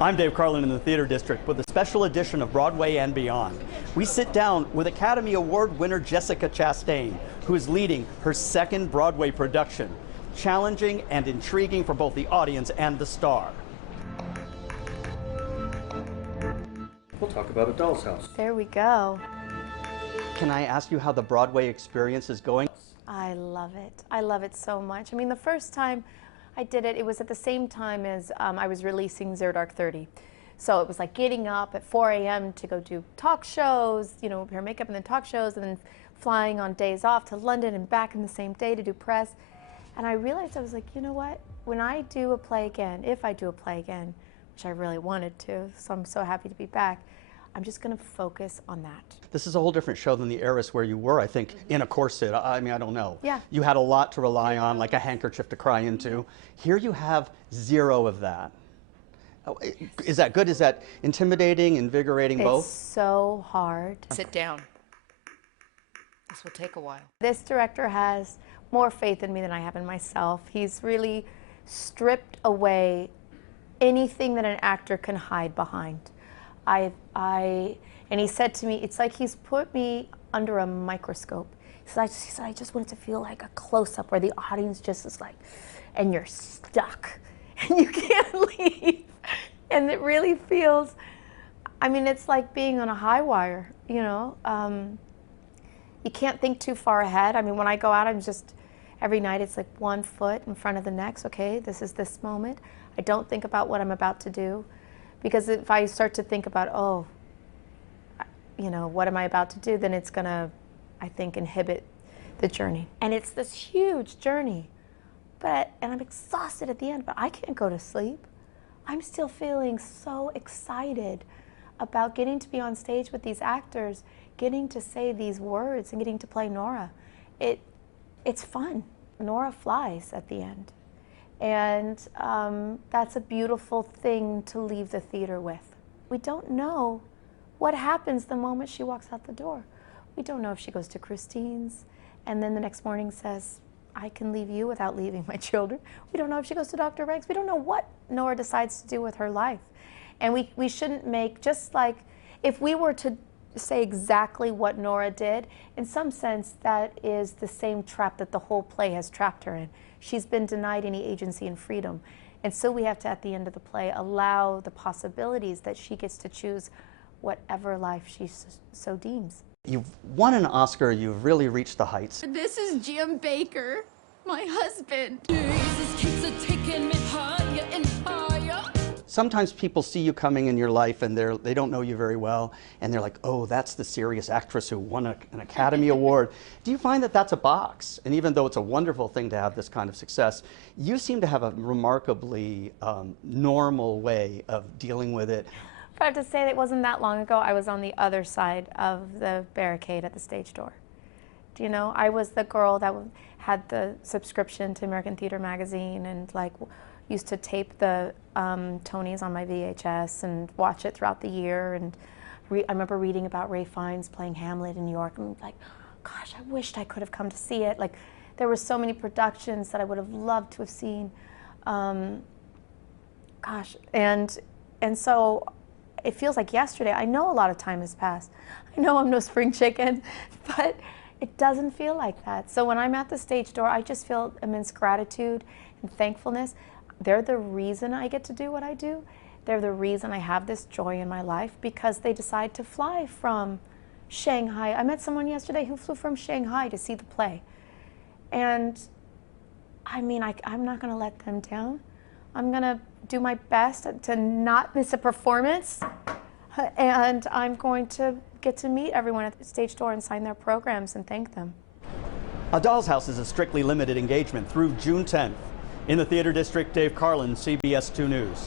I'm Dave Carlin in the Theater District with a special edition of Broadway and Beyond. We sit down with Academy Award winner Jessica Chastain, who is leading her second Broadway production, challenging and intriguing for both the audience and the star. We'll talk about A Doll's House. There we go. Can I ask you how the Broadway experience is going? I love it. I love it so much. I mean, the first time I did it, it was at the same time as I was releasing Zero Dark 30. So it was like getting up at 4 a.m. to go do talk shows, you know, hair, makeup, and then talk shows, and then flying on days off to London and back in the same day to do press. And I realized, I was like, you know what? When I do a play again, if I do a play again, which I really wanted to, so I'm so happy to be back, I'm just going to focus on that. This is a whole different show than the Heiress where you were, I think, in a corset. I mean, I don't know. Yeah. You had a lot to rely on, like a handkerchief to cry into. Here you have zero of that. Is that good? Is that intimidating, invigorating, both? It's so hard. Sit down. This will take a while. This director has more faith in me than I have in myself. He's really stripped away anything that an actor can hide behind. And he said to me, it's like he's put me under a microscope. He said, I just want it to feel like a close-up where the audience just is like, and you're stuck, and you can't leave. And it really feels, I mean, it's like being on a high wire, you know? You can't think too far ahead. I mean, when I go out, I'm just, every night it's like 1 foot in front of the next. Okay, this is this moment. I don't think about what I'm about to do. Because if I start to think about, oh, you know, what am I about to do, then it's gonna, I think, inhibit the journey. And it's this huge journey, and I'm exhausted at the end, but I can't go to sleep. I'm still feeling so excited about getting to be on stage with these actors, getting to say these words and getting to play Nora. It's fun. Nora flies at the end. And that's a beautiful thing to leave the theater with. We don't know what happens the moment she walks out the door. We don't know if she goes to Christine's and then the next morning says, I can leave you without leaving my children. We don't know if she goes to Dr. Rex. We don't know what Nora decides to do with her life. And we shouldn't make, just like if we were to say exactly what Nora did, in some sense that is the same trap that the whole play has trapped her in. She's been denied any agency and freedom. And so we have to, at the end of the play, allow the possibilities that she gets to choose whatever life she so deems. You've won an Oscar, you've really reached the heights. This is Jim Baker, my husband. Jesus keeps taking me higher and higher. Sometimes people see you coming in your life and they don't know you very well, and they're like, oh, that's the serious actress who won an Academy Award. Do you find that that's a box? And even though it's a wonderful thing to have this kind of success, you seem to have a remarkably normal way of dealing with it. But I have to say that it wasn't that long ago I was on the other side of the barricade at the stage door. Do you know, I was the girl that had the subscription to American Theater magazine and like used to tape the Tonys on my VHS and watch it throughout the year. And I remember reading about Ray Fiennes playing Hamlet in New York and like, gosh, I wished I could have come to see it. Like, there were so many productions that I would have loved to have seen. Gosh, and so it feels like yesterday. I know a lot of time has passed. I know I'm no spring chicken, but it doesn't feel like that. So when I'm at the stage door, I just feel immense gratitude and thankfulness. They're the reason I get to do what I do. They're the reason I have this joy in my life, because they decide to fly from Shanghai. I met someone yesterday who flew from Shanghai to see the play. And I mean, I'm not gonna let them down. I'm gonna do my best to not miss a performance. And I'm going to get to meet everyone at the stage door and sign their programs and thank them. A Doll's House is a strictly limited engagement through June 10th. In the Theater District, Dave Carlin, CBS 2 News.